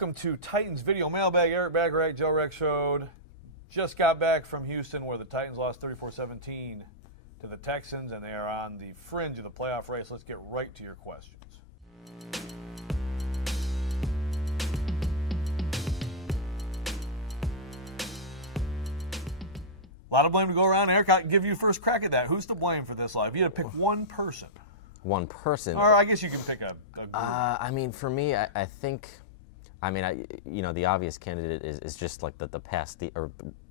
welcome to Titans Video Mailbag. Eric Bacharach, Joe Rexrode. Just got back from Houston where the Titans lost 34-17 to the Texans, and they are on the fringe of the playoff race. Let's get right to your questions. A lot of blame to go around. Eric, I'll give you first crack at that. Who's to blame for this? If you had to pick one person. One person? Or I guess you can pick a group. I mean, for me, I think, the obvious candidate is just like the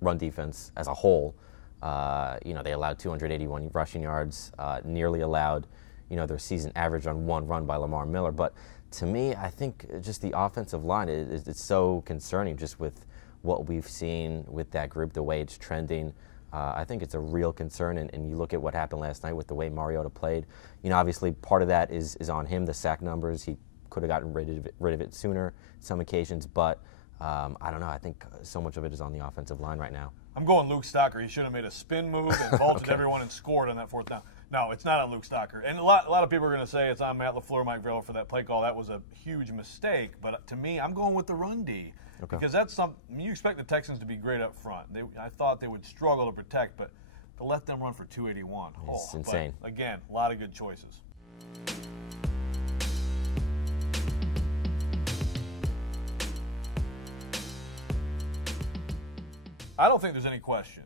run defense as a whole. They allowed 281 rushing yards, nearly allowed, their season average on one run by Lamar Miller. But to me, I think just the offensive line is so concerning just with what we've seen with that group, the way it's trending. I think it's a real concern, and you look at what happened last night with the way Mariota played. Obviously part of that is on him, the sack numbers. He could have gotten rid of it sooner some occasions, but I don't know. I think so much of it is on the offensive line right now. I'm going Luke Stocker. He should have made a spin move and vaulted everyone and scored on that fourth down. No, it's not on Luke Stocker. And a lot of people are going to say it's on Matt LaFleur, Mike Vrabel for that play call. That was a huge mistake. But to me, I'm going with the run D. Okay. Because that's something you expect the Texans to be great up front. I thought they would struggle to protect, but to let them run for 281. It's insane. But again, a lot of good choices. I don't think there's any question.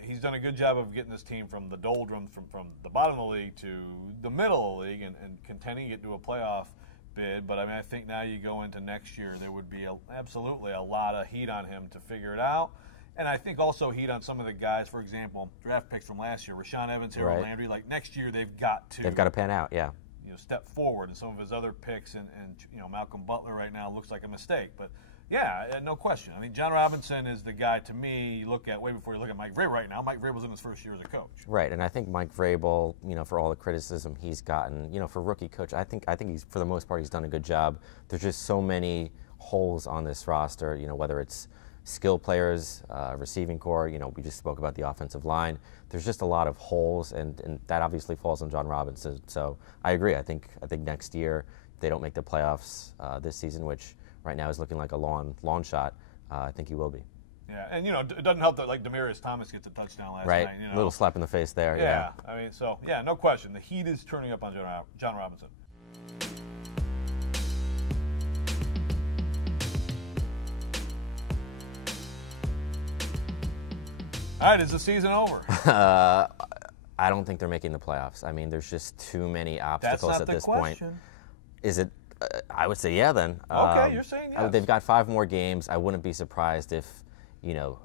He's done a good job of getting this team from the doldrums, from the bottom of the league to the middle of the league and contending to get to a playoff bid. But, I think now you go into next year, there would be absolutely a lot of heat on him to figure it out. And I think also heat on some of the guys, for example, draft picks from last year, Rashaan Evans, Harold Landry. Like next year they've got to pan out, yeah. Step forward. And some of his other picks and Malcolm Butler right now looks like a mistake. But yeah, no question. John Robinson is the guy to me you look at way before you look at Mike Vrabel right now. Mike Vrabel's in his first year as a coach. Right, and I think Mike Vrabel, for all the criticism he's gotten, for rookie coach, I think he's, for the most part, he's done a good job. There's just so many holes on this roster, whether it's skill players, receiving core, we just spoke about the offensive line. There's just a lot of holes, and that obviously falls on John Robinson. So I agree. I think next year, if they don't make the playoffs this season, which right now is looking like a long shot, I think he will be. Yeah, and it doesn't help that Demaryius Thomas gets a touchdown last night. Right, little slap in the face there. Yeah. No question. The heat is turning up on John Robinson. All right, is the season over? I don't think they're making the playoffs. There's just too many obstacles at this point. Is it? I would say yeah. Then okay, you're saying yes. They've got 5 more games. I wouldn't be surprised if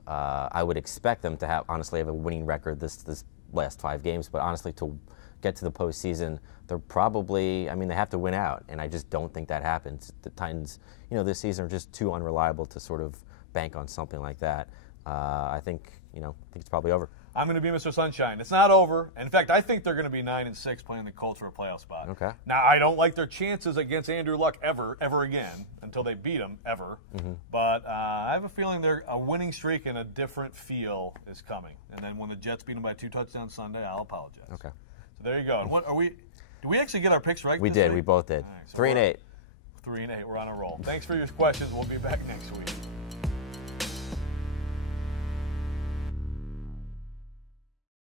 I would expect them to have a winning record this last 5 games. But honestly, to get to the postseason, they're probably they have to win out, and I just don't think that happens. The Titans, this season are just too unreliable to sort of bank on something like that. I think it's probably over. I'm going to be Mr. Sunshine. It's not over. In fact, I think they're going to be 9-6 playing the Colts for a playoff spot. Okay. Now, I don't like their chances against Andrew Luck ever again until they beat him, ever. But I have a feeling a winning streak and a different feel is coming. And then when the Jets beat them by 2 touchdowns Sunday, I'll apologize. Okay. So there you go. And what are we? Do we actually get our picks right? We did. Week? We both did. Right, so 3-8. 3-8. We're on a roll. Thanks for your questions. We'll be back next week.